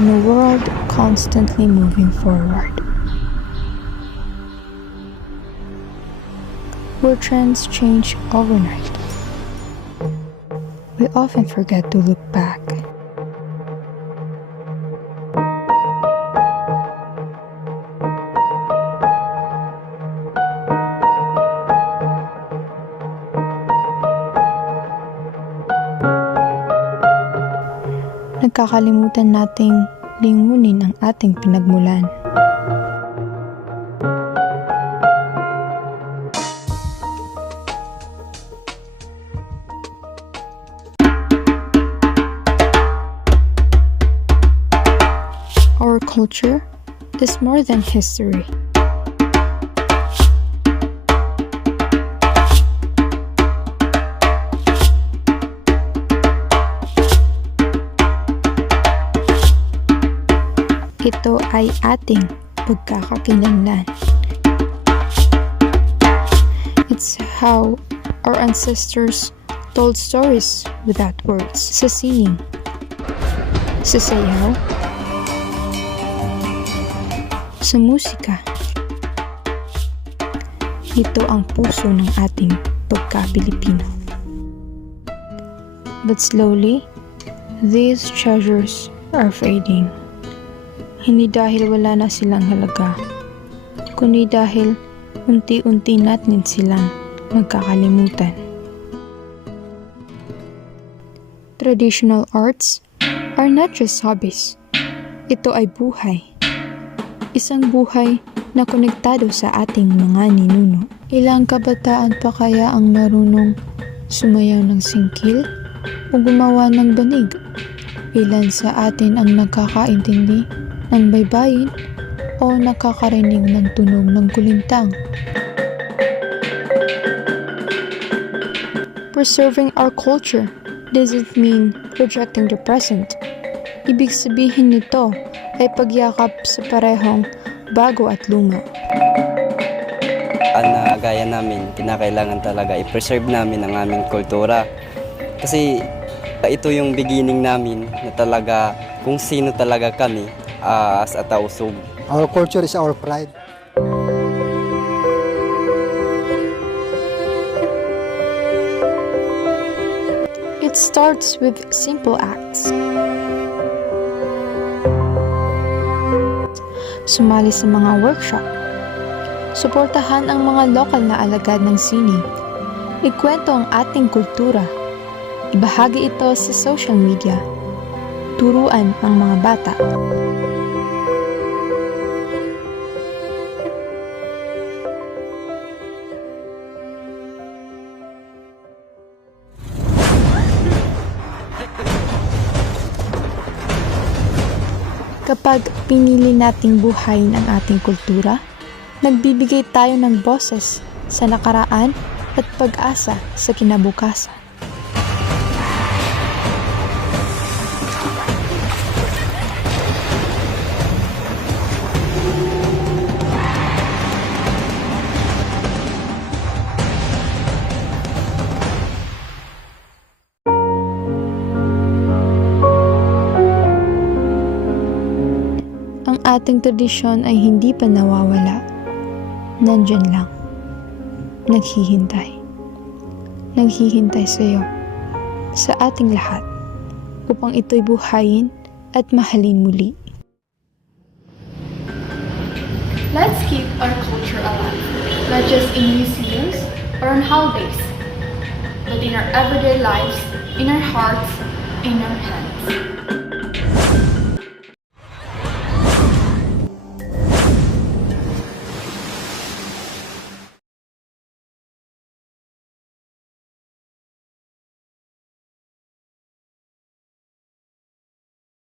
in a world constantly moving forward, where trends change overnight, we often forget to look back. Nagkakalimutan nating lingunin ang ating pinagmulan. Our culture is more than history. Ito ay ating pagkakakilanlan. It's how our ancestors told stories without words. Sa sining, sa sayaw, sa musika. Ito ang puso ng ating pagka-Pilipino. But slowly, these treasures are fading. Hindi dahil wala na silang halaga, kundi dahil unti-unti natin silang nagkakalimutan. Traditional arts are not just hobbies. Ito ay buhay. Isang buhay na konektado sa ating mga ninuno. Ilang kabataan pa kaya ang marunong sumayaw ng singkil o gumawa ng banig? Ilan sa atin ang nakakaintindi ng baybayin o nakakarinig ng tunog ng kulintang? Preserving our culture doesn't mean rejecting the present. Ibig sabihin nito ay pagyakap sa parehong bago at luma. Gaya namin, kinakailangan talaga i-preserve namin ang aming kultura. Kasi ito yung beginning namin na talaga kung sino talaga kami as a Tausug. Our culture is our pride. It starts with simple acts. Sumali sa mga workshop. Suportahan ang mga lokal na alagad ng sining. Ikwento ang ating kultura. Ibahagi ito sa social media. Turuan ang mga bata. Kapag pinili nating buhayin ang ating kultura, nagbibigay tayo ng boses sa nakaraan at pag-asa sa kinabukasan. Ang ating tradisyon ay hindi pa nawawala. Nandyan lang. Naghihintay. Naghihintay sa iyo, sa ating lahat, upang ito'y buhayin at mahalin muli. Let's keep our culture alive, not just in museums or on holidays, but in our everyday lives, in our hearts, in our hands.